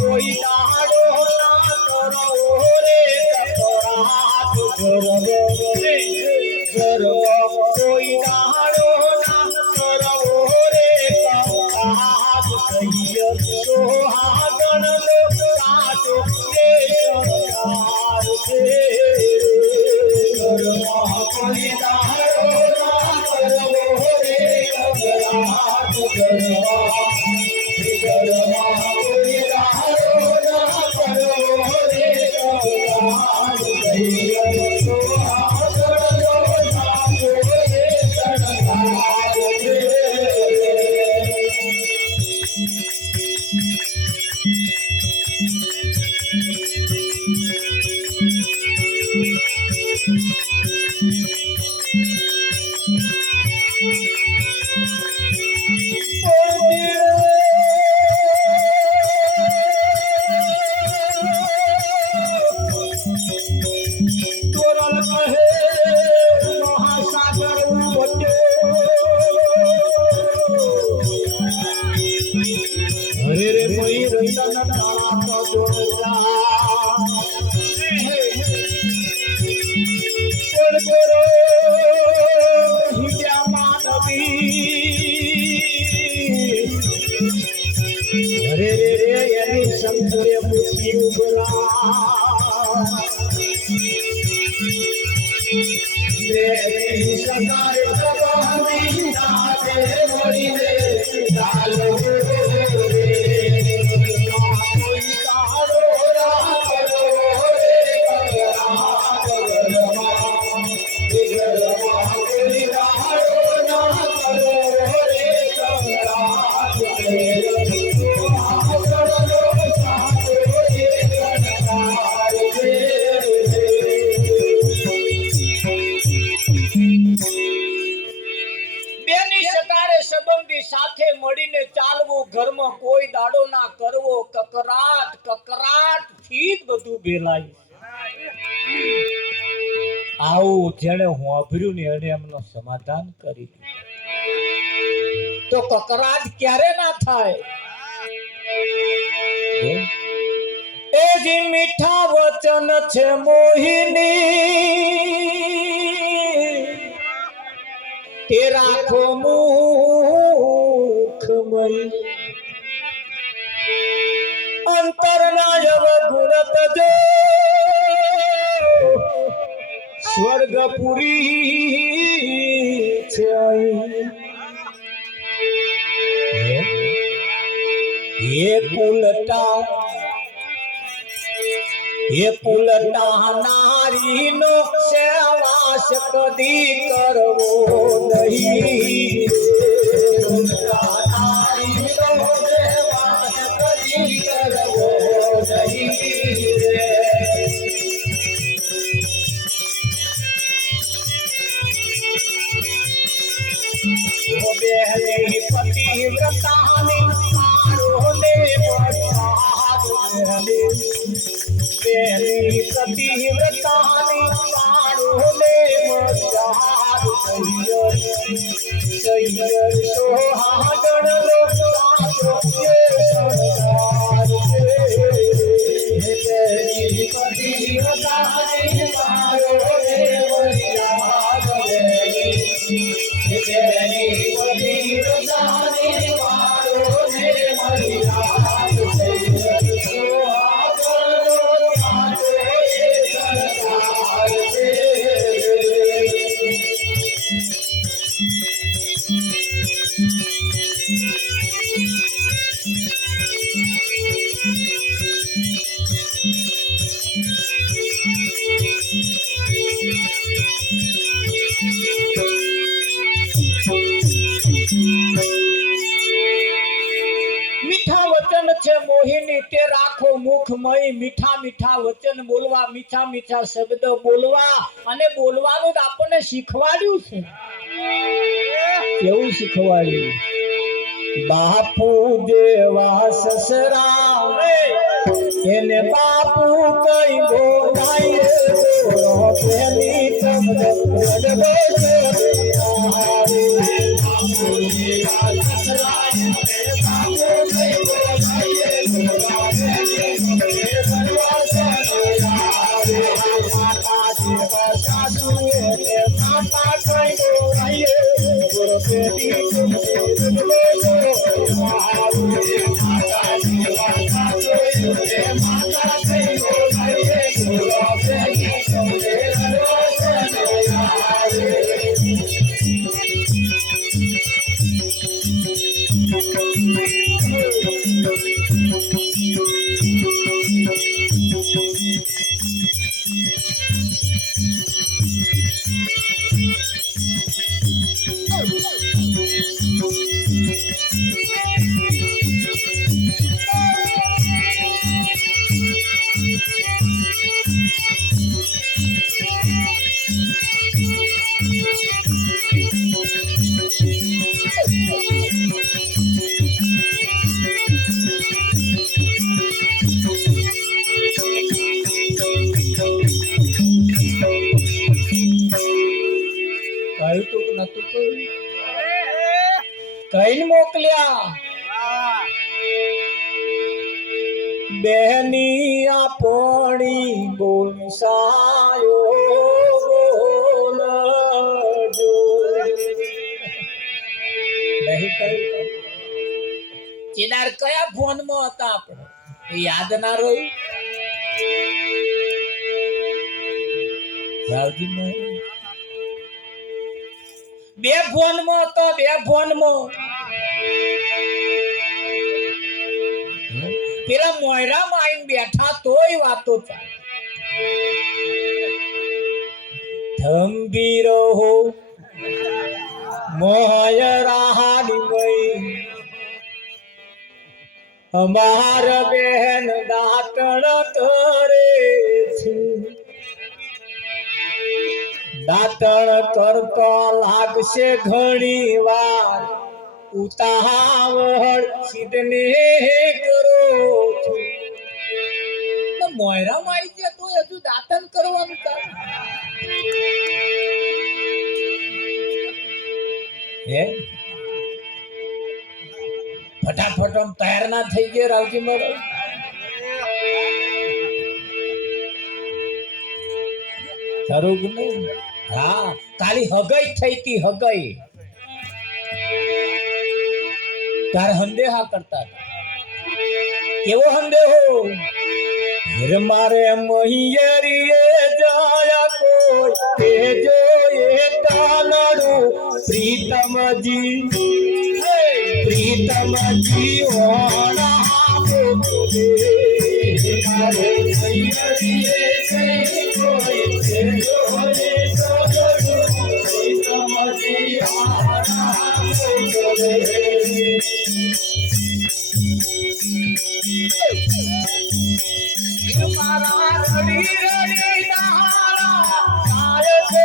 કોઈ દાડો ના કરો રે કપરાત ગરવ કોઈ દાડો ના કરો રે કપરાત કહીય સોહાગણ લો કાચો એ સરકાર છે ગરવ કોઈ દાડો ના કરો રે કપરાત ઘરમાં કોઈ દાડો ના કરવો કકરાટ કકરાટ થી બધું બેલાય આવું જેણે હોભર્યું ને એને એમનો સમાધાન કરી તો કકરાટ ક્યારે ના થાય એ જે મીઠા વચન છે મોહિની તે રાખો મુખમય અંતરનાયવ ગુણત જો સ્વર્ગપુરી છે એ પુલટા નારી નો સેવાસ કદી કરવો નહીં પતિવ્રતાની મારોને પહેલી પતિવ્રતાની મારોને મજાર સોહાગણ લો કાચો એ સરકાર છે પહેલી પતિવ્રતાની મારોને મજાર મોહિની તે રાખો મુખમય મીઠા મીઠા વચન બોલવા મીઠા મીઠા શબ્દ બોલવા અને બોલવાનું આપણને શીખવાડ્યું છે કેવું શીખવાડ્યું બાપુ દેવા સસરા એને બાપુ કઈ બોલાય પેલી કહ્યું તું કે નતું કહ્યું? કહીને મોકલ્યા. બેની આપણી બોલસાયો બોલજો. નહીં કહ્યું? ચિનાર કયા ફોનમાં હતા આપણે એ યાદ ના રહ્યું? બે ફોનમાં હતો, બે ફોનમાં. પેલા મોયરામાં આવીને બેઠા તોય વાતો ચાલે. થંભી રહો મોયરાની મય, અમાર બેન દાંતણ કરે છે. દાંતણ કરતો લાગશે ઘણી વાર, ઉતાવળ સિદ્ધને કરો છો. મોયરામાં આવી ગયા તો હજુ દાંતણ કરવાનું કામ હે? ફટાફટ તૈયાર ના થઈ ગયા રાવજી મારો? ખરું કે નહીં? હા, કાલી હગાઈ થઈ તી, હગાઈ. તાર હંદેહા કરતા હતા. કેવો હંદેહો? મારે મહિયરીએ જાયા કોઈ તે જોયે તાનડું પ્રીતમજી, પ્રીતમજી ઓણા બોલે. મારે મહિયરીએ કોઈ તે જોયે તાનડું પ્રીતમજી ઓણા બોલે. મારા રડી રડી દાણા ગાય છે,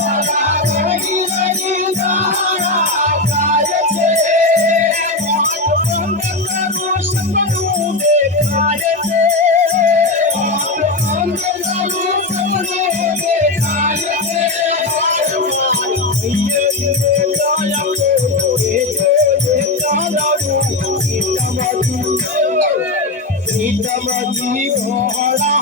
મારા રડી રડી દાણા ગાય છે. બંધ કરું સપનું દેખાય છે, બંધ કરું સપનું દેખાય છે. પ્રીતમજી ભોળા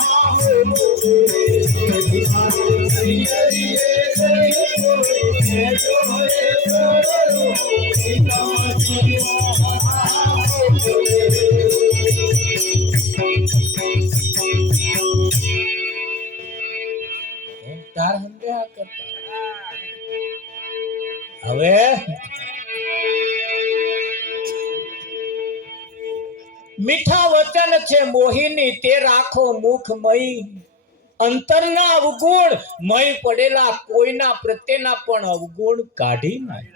તાર હંદેહા કરતા. હવે મીઠા વચન છે મોહિની, તે રાખો મુખમય. અંતરના અવગુણ મય પડેલા કોઈના પ્રત્યેના પણ અવગુણ કાઢી નાખે.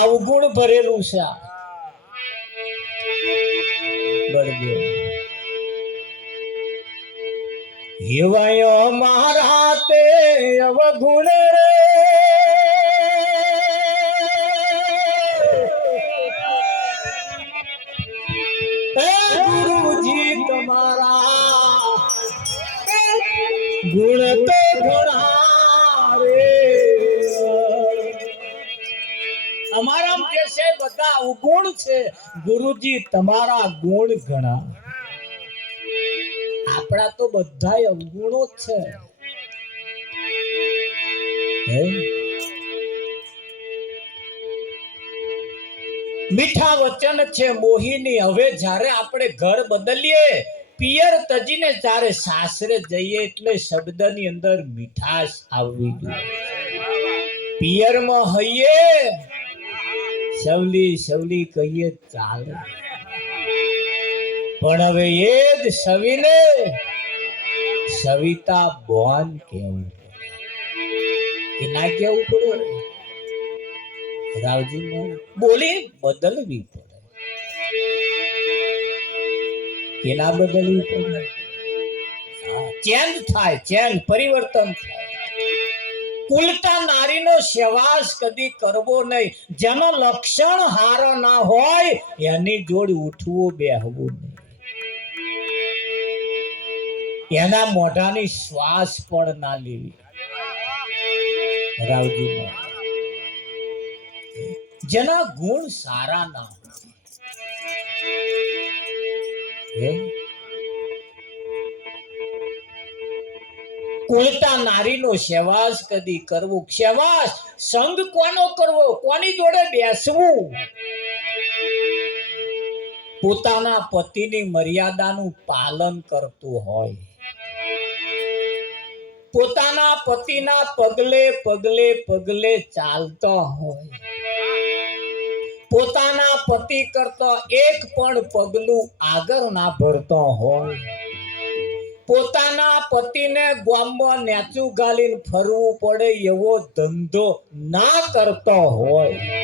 અવગુણ ભરેલું છે બળદેવ. હેવાય મારા તે અવગુણ રે, ગુરુજી તમારા ગુણ તો ઘણા રે અમારા જે છે બધા અવગુણ છે ગુરુજી તમારા ગુણ ઘણા આપણા તો બધા અવગુણો જ છે મીઠા વચન છે મોહિની હવે જ્યારે આપણે ઘર બદલીએ પિયર તજીને જ્યારે સાસરે જઈએ એટલે શબ્દની અંદર મીઠાશ આવવી જોઈએ પિયરમાં હૈયે સવલી સવલી કહીએ ચાલે પણ હવે એ જ સવીને સવિતા બોન કેવું કે ના કેવું પડે રાવજી બોલી બદલવી પડે કે ના બદલવી પડે ચેન્જ થાય ચેન્જ પરિવર્તન થાય કુલટા નારીનો સેવાસ કદી કરવો નહીં જેનો લક્ષણ હારો ના હોય એની જોડે ઉઠવું બેહવું નહીં એના મોઢાની શ્વાસ પણ ના લેવી રાવજી જેના ગુણ સારા ના કુલટા નારીનો સેવાસ કદી કરવો સેવાસ સંગ કોનો કરવો કોની જોડે બેસવું પોતાના પતિની મર્યાદાનું પાલન કરતું હોય પોતાના પતિના પગલે પગલે પગલે ચાલતો હોય પોતાના પતિ કરતા એક પણ પગલું આગળ ના ભરતો હોય પોતાના પતિને ગામમાં નેચું ગાલીને ફરવું પડે એવો ધંધો ના કરતો હોય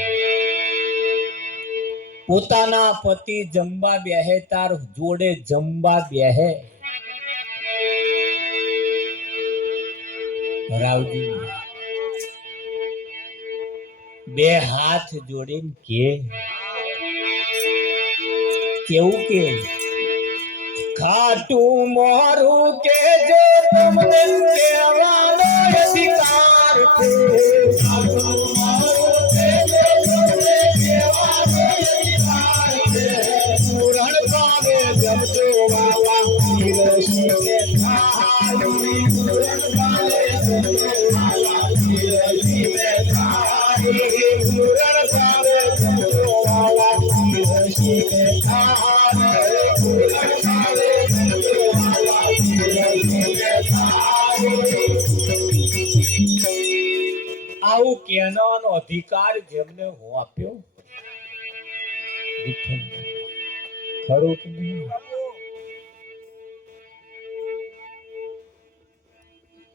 પોતાના પતિ જમવા બેહે તાર જોડે જમવા બેહે રાવજી બે હાથ જોડીને કેવું કે ખાટું મોરું કે જો તમને કહેવાનો અધિકાર છે ખાટું મોરું કે જો તમને કહેવાનો અધિકાર છે પૂરણ પાવે જમજો વાવા પીરસી કે થાળી પૂરણ પાવે જમજો વાવા પીરસી કે થાળી પૂરણ પાવે જમજો વાવા પીરસી કે થાળી પૂરણ આવું કહેવાનો અધિકાર જેમને હું આપ્યો ખરું કે નહીં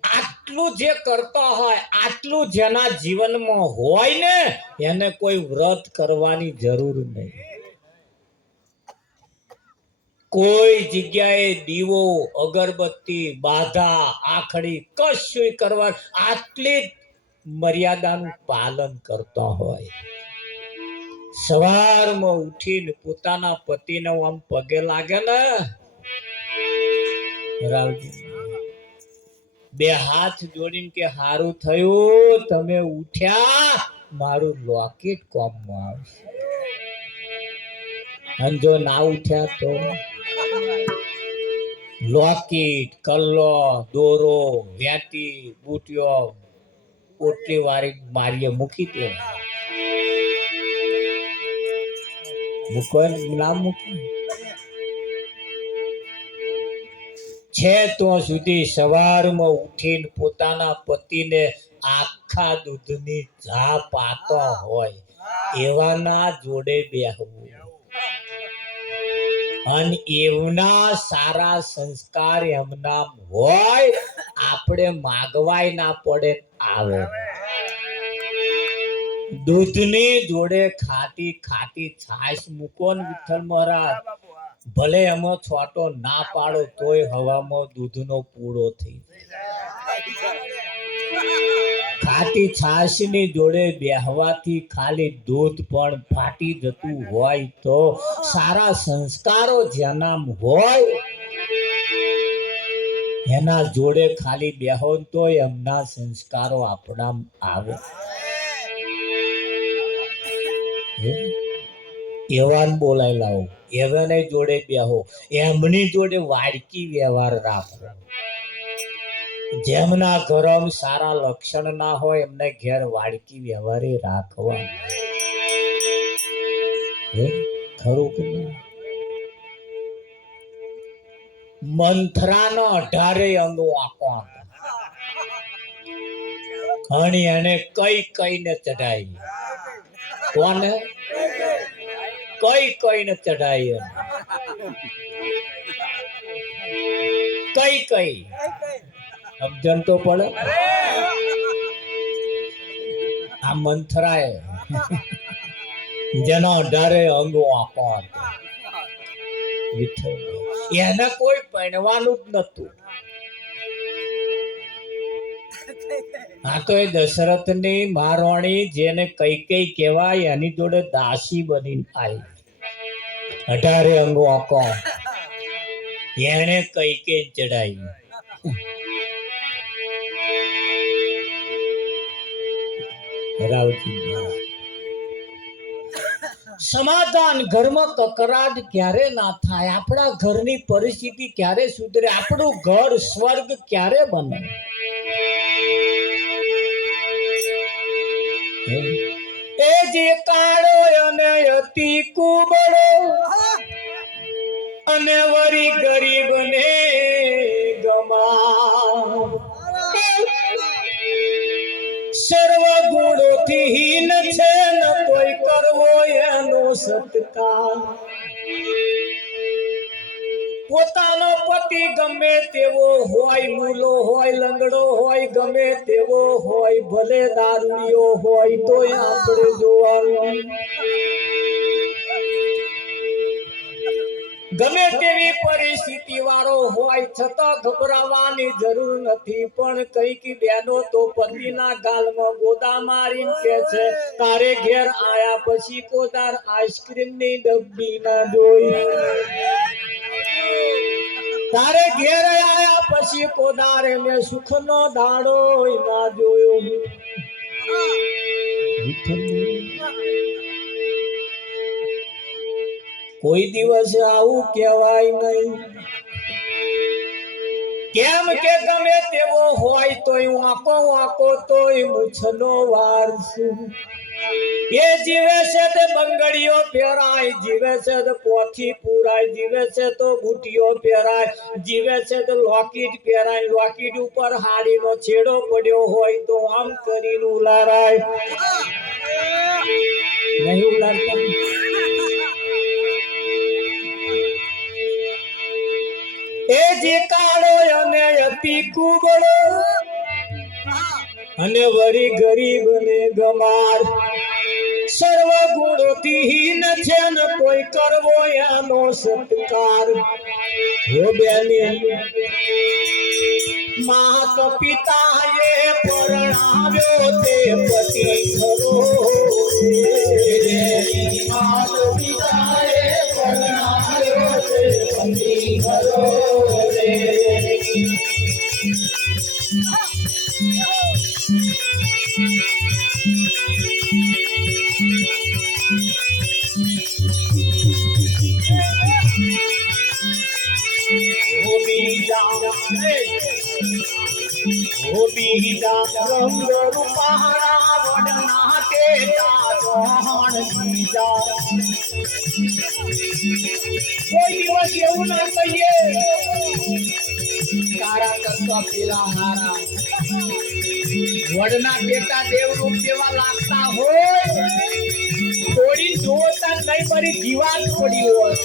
આટલું જે કરતા હોય આટલું જેના જીવનમાં હોય ને એને કોઈ વ્રત કરવાની જરૂર નહીં કોઈ જગ્યાએ દીવો અગરબત્તી બાધા આખડી કશું કરવા આટલી મર્યાદાનું પાલન કરતા હોય સવારમાં ઉઠીને પોતાના પતિને આમ પગે લાગે ને રાવજી બે હાથ જોડીને કે હારું થયું તમે ઉઠ્યા મારું લોકેટ કોમમાં આવશે અને જો ના ઉઠ્યા તો લોકેટ કલ્લો દોરો વેટી બુટિયો પોટલી વાળી મારીએ મૂકી દે મૂકો ના મૂકી છે તો સુધી સવારમાં ઉઠીને પોતાના પતિને આખા દૂધની ચા પાતો હોય એવાના જોડે બેહવું અને એવના સારા સંસ્કાર એમના હોય આપણે માગવાય ના પડે આવે દૂધની જોડે ખાટી ખાટી છાશ મૂકો ને વિઠ્ઠલ મહારાજ ભલે એમાં છોટો ના પાડો તોય હવામાં દૂધનો પૂળો થઈ ખાટી છાશની જોડે બેહવાથી ખાલી દૂધ પણ ફાટી જતું હોય તો સારા સંસ્કારો જેના હોય એના જોડે ખાલી બેહો તો એમના સંસ્કારો આપણા આવે. એવાન બોલાય લાવો, એવાને જોડે બેહો, એમની જોડે વાડકી વ્યવહાર રાખો. જેમના ઘરમ સારા લક્ષણ ના હોય એમને ઘેર વાડકી વ્યવહારે રાખવા. ખરું કે ના? મંથરાનો 18 અંગો આંકો અને એને કઈને ચઢાવી. કોને કઈને ચઢાવી? કઈ સમજણ તો પડે. આ મંથરાએ જેનો 18 અંગો આંકો એને કોઈ પહેરવાનું જ નતું. આ તો એ દશરથ ની મહારાણી જેને કઈ કહેવાય એની જોડે દાસી બની આવી. 18 અંગો આંકો એને કઈ ચડાવી. સમાધાન ઘરમાં કકરાટ ક્યારે ના થાય. આપણા ઘરની પરિસ્થિતિ ક્યારે સુધરે? આપણું ઘર સ્વર્ગ ક્યારે બને? એ જે કાળો અને અતિ કુબળો અને વરી ગરીબ ને ગમા, સર્વ ગુણોથી હીન છે ન કોઈ કરવો એનો સત્કાર. પોતાનો પતિ ગમે તેવો હોય, મૂલો હોય, લંગડો હોય, ગમે તેવો હોય, ભલે દારૂડિયો હોય તો આપણે જોવાનું. ગમે તેવી પરિસ્થિતિ વાળો હોય છતાં ગભરાવાની જરૂર નથી. પણ કઈક બેનો તો પતિના ગાલમાં ગોદા મારીને કે છે તારે ઘેર આયા પછી કોદાર આઈસ્ક્રીમ ની ડબ્બી ના જોઈ. તારે ઘેર આયા પછી કોદારે મેં સુખ નો દાડો ના જોયો. કોઈ દિવસ આવું કહેવાય નહીં. કેમ કે ગમે તેવો હોય તો હું આંકો તોય મૂછનો વાર છું. એ જીવે છે તે બંગડીઓ પહેરાય, જીવે છે તો પોથી પુરાય, જીવે છે તો બુટીઓ પહેરાય, જીવે છે તો લોકેટ પહેરાય. લોકેટ ઉપર હાડીનો છેડો પડ્યો હોય તો આમ કરીને ઉલારાય. નહીં ઉલારતા? એ જે કાળો અને અતિ કુબળો અને વરી ગરીબ ને ગમાર, સર્વ ગુણોથી હીન છે ન કોઈ કરવો એનો સત્કાર. હો બેની માત પિતાએ પરણાવ્યો તે પતિ ખરો. માત પિતાએ પરણાવ્યો તે પતિ ખરો. કોઈ દિવસ એવું ના કહીએ તારા કરતા પેલા હારા. વડના બેટા દેવરૂપ જેવા લાગતા હોય, થોડી જોતા નહીં મારી જીવાત પડી હોય.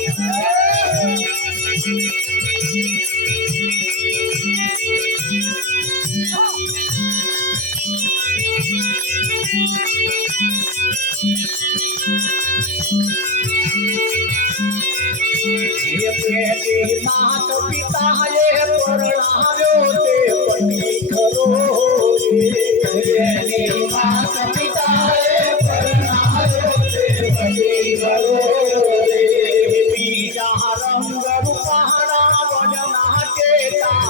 માત પિતાએ પરણાવ્યો તે પતિ ખરો. માત પિતાએ પરણાવ્યો તે પતિ ખરો. બીજા રંગ રૂપાળા વડના કેતા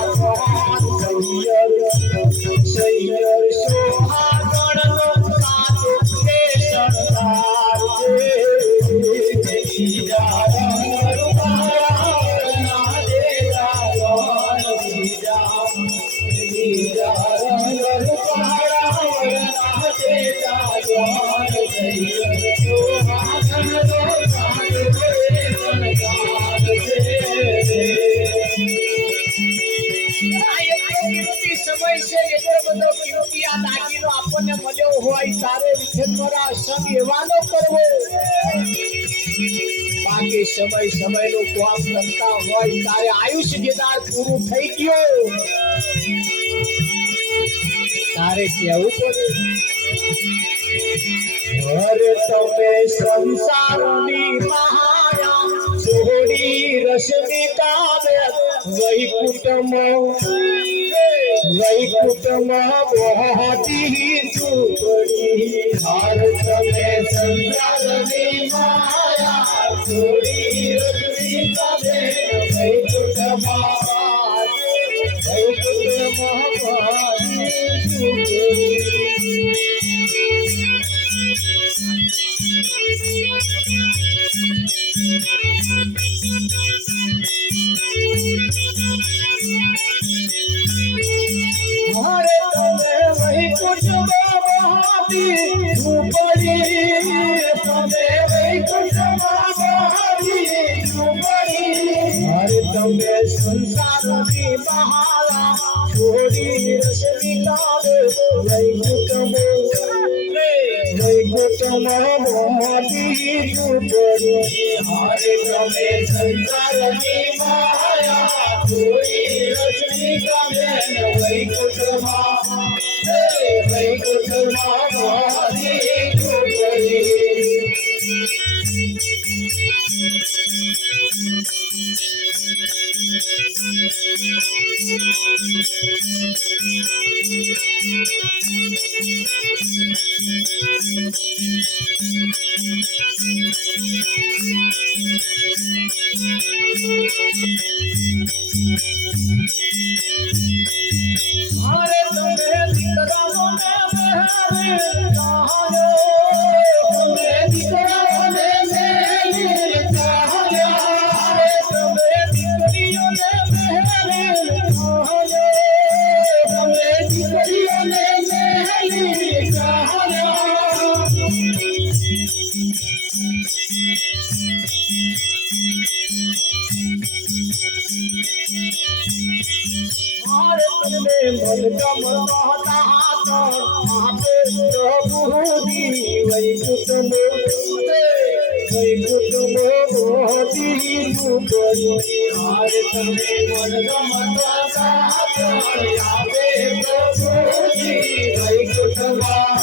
સૈયર સોહાગણનો સાચો તે શણગાર છે બીજા રંગ રૂપાળા દેરા રોન બીજા રંગ રૂપાળા દેરા રોન સૈયર સોહાગણનો સાચો તે શણગાર છે સમય છે એટલો બધો કિંમતી આ દાગીનો આપણને મળ્યો હોય તારે વિઠ્ઠલરા સંગ એવાનો કરવો બાકી સમયનું કામ કરતા હોય તારે આયુષ્ય જેદાર પૂરું થઈ ગયો તારે કેવું પડે અરે તમે સંસારની માયા છોડી રશ્મિ કાવે વૈકુંઠમાં બહાતી ઝૂંપડી હાર તમે સંસારની માયા છોડી રશ્મિ કાવે વૈકુંઠમાં બહાતી ઝૂંપડી हरे तमे वैकुंठમાં બહાતી ઝૂંપડી તમે વૈકુંઠમાં બહાતી ઝૂંપડી હરે તમે સંસારની બહારા છોડી રશ્મિ કાવે વૈકુંઠમાં બહાતી ઝૂંપડી હરે તમે સંસારની માયા છોડી રશ્મિ કાવે વૈકુંઠમાં બહાતી ઝૂંપડી हरे तमे દીકરાઓને મહેર કહાયો તમે દીકરાઓને મહેર કહાયો હરે તમે દીકરીઓને મહેર કહાયો તમે દીકરીઓને મહેર કહાયો हरे तमे मलगम रहता आपे प्रभुदी वैकुंठમાં બહાતી ઝૂંપડી હરે તમે મલગમ રહેતા આપે પ્રભુદી વૈકુંઠમાં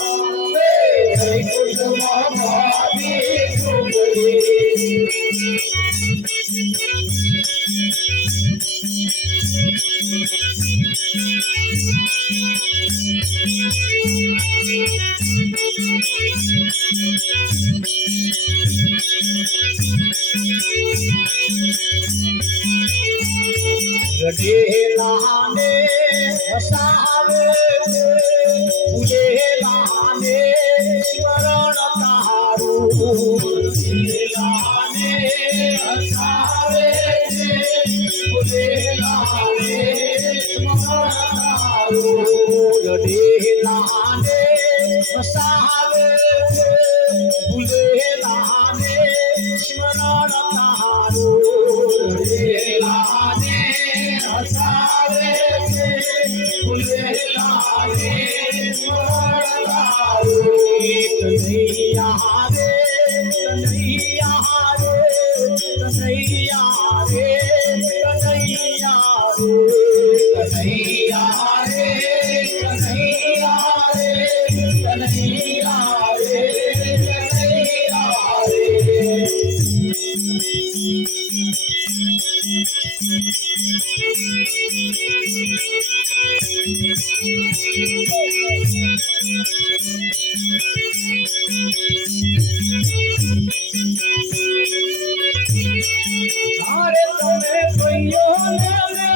બહાતી ઝૂંપડી રડેલાને હસાવે ઉડેલાને સ્મરણ તારું રડેલાને હસાવે ઉડેલાને સ્મરણ તારું રડેલાને હસાવે ઉડેલાને સ્મરણ તારું રડેલાને हसावे फुलेलाने मोरलाओ कन्हैया रे कन्हैया रे कन्हैया रे कन्हैया रे कन्हैया रे कन्हैया रे कन्हैया रे कन्हैया रे हरे तमे कहियो ने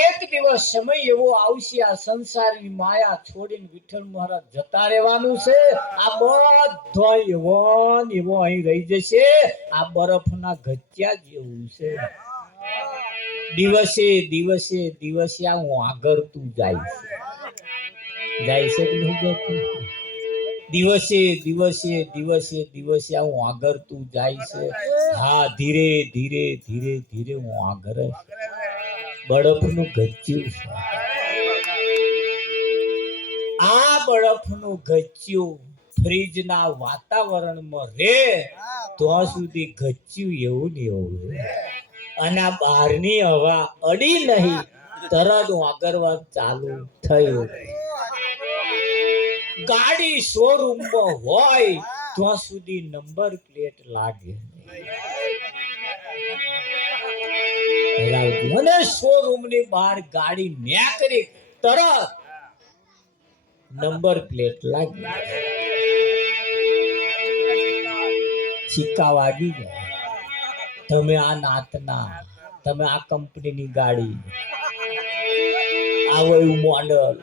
એક દિવસ સમય એવો આવશે આ સંસારની માયા છોડીને વિઠ્ઠલ મહારાજ જતા રહેવાનું છે. આ બધો એવો ને એવો અહીં રહી જશે. આ બરફના ગચ્યા જેવું છે. દિવસે દિવસે દિવસે આ હું આગળ તું જાય છે કે નહીં જતું? દિવસે દિવસે દિવસે દિવસે આ હું આગળ તું જાય છે. હા, ધીરે ધીરે ધીરે ધીરે હું આગળ બરફનું ગચ્યું છે. આ બરફનું ગચ્યું ફ્રીજના વાતાવરણમાં રે ત્યાં સુધી ગચ્યું એવું ને એવું છે. અને આ બહારની હવા અડી નહીં તરત હું આગળવા ચાલુ થયું. ગાડી શોરૂમમાં હોય ત્યાં સુધી નંબર પ્લેટ લાગે અને શોરૂમ ની બહાર ગાડી નીકળી તરત નંબર પ્લેટ લાગી, સિક્કા વાગી ગયા. તમે આ નાતના, તમે આ કંપનીની ગાડી, આવો એવું મોડલ,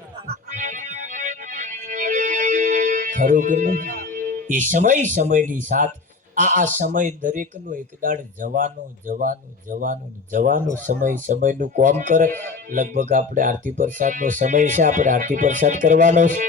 ખરું કે નહીં? એ સમયની સાથ આ સમય દરેકનો એક દાડ જવાનો સમયનું કોમ કરે. લગભગ આપણે આરતી પ્રસાદનો સમય છે. આપણે આરતી પ્રસાદ કરવાનો છે.